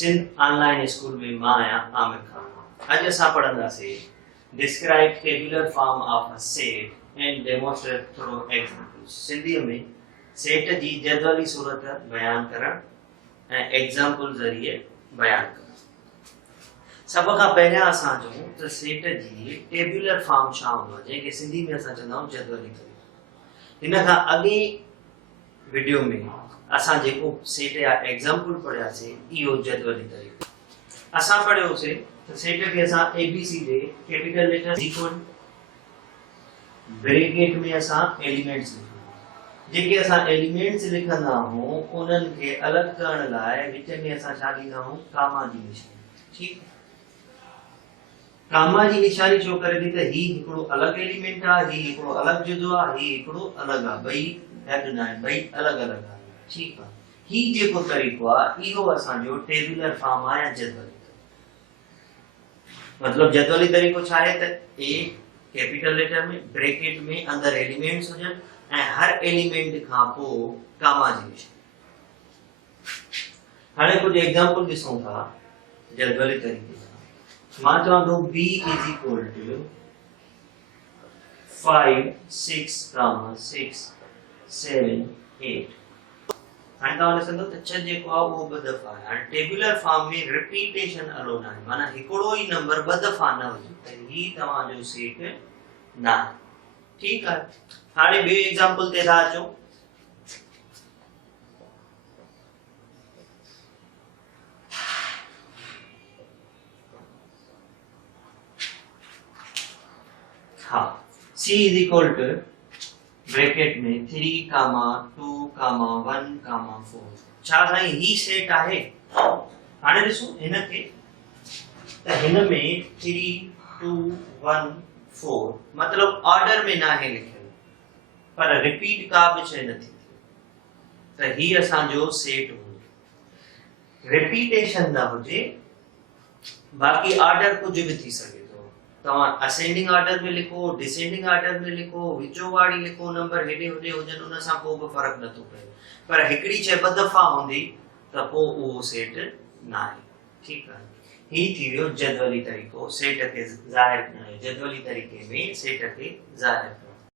Sindh online school में मां आहियां आमिर खान। अॼु असां पढ़ंदासीं describe tabular form of a set and demonstrate through examples. सिंधीअ में सेट जी जदवली सूरत बयान करण ऐं एग्जांपल ज़रिए बयान करण। सब खां पहिरियां असां चऊं त सेट जी टेबुलर फॉर्म छा हूंदो आहे, जंहिंखे सिंधी में असां चवंदा आहियूं जदवली तरीक़ो। हिन खां अॻे वीडियो में असां जेको सेट या एग्जांपल पढ़ियासीं इहो जदवली तरीक़ो। असां पढ़ियोसीं त सेट खे असां एबीसी जे कैपिटल लेटर इक्वल ब्रैकेट में असां एलिमेंट्स लिखंदा। जेके असां एलिमेंट्स लिखंदा आहियूं उन्हनि खे अलॻि करण लाइ विच में असां छा ॾींदा आहियूं, कामा जी निशानी। ठीकु, कामा जी निशानी छो करे ॾी त ही हिकिड़ो अलॻि एलिमेंट आहे, ही हिकिड़ो अलॻि जुदो आहे, ही हिकिड़ो अलॻि आहे, ॿई गॾु न आहिनि, ॿई अलॻि अलॻि आहे। ठीकु आहे, ही जेको तरीक़ो आहे इहो असांजो टेबुलर फॉर्म आहे या जदवली तरीक़ो। मतलब जदवली तरीक़ो छा आहे त ए कैपिटल लेटर में ब्रैकेट में अंदर एलिमेंट्स हुजनि ऐं हर एलिमेंट खां पोइ कामा जी निशानी। हाणे कुछ एग्जांपल ॾिसूं था जदवली तरीक़े सां। मां चवां थो b इज इक्वल टू 5 6 6 7 8। हाणे तव्हां ॾिसंदो त 6 जेको आहे उहो 2 दफ़ा आहे। हाणे टेबुलर फॉर्म में रिपीटेशन अलो न आहे, माना हिकिड़ो ई नंबर 2 दफ़ा न हुजे त ही तव्हांजो सेट न आहे। ठीकु आहे, हाणे ॿियो एग्जांपल ते था अचूं। हाँ, c is equal to bracket में 3 2 1 4। छा साईं ही सेट आहे? हाणे ॾिसो हिन खे त हिन में 3 2 1 4 मतलब ऑर्डर में ना है लिखियल, पर रिपीट का भी शइ नथी थिए त ही असांजो सेट हूंदो। रिपीटेशन न हुजे, बाक़ी ऑर्डर कुछ भी थी सके तो। तव्हां असेंडिंग ऑर्डर में लिखो, डिसेंडिंग ऑर्डर में लिखो, विचो वारी लिखो, नंबर हेॾे होॾे हुजनि, उन सां को बि फ़र्क़ु नथो पए, पर हिकिड़ी शइ 2 दफ़ा हूंदी त पोइ उहो सेट न आहे। ठीकु आहे, ही थी वियो जदवली तरीक़ो सेट खे ज़ाहिर करण, जदवली तरीक़े में सेट खे ज़ाहिर करण।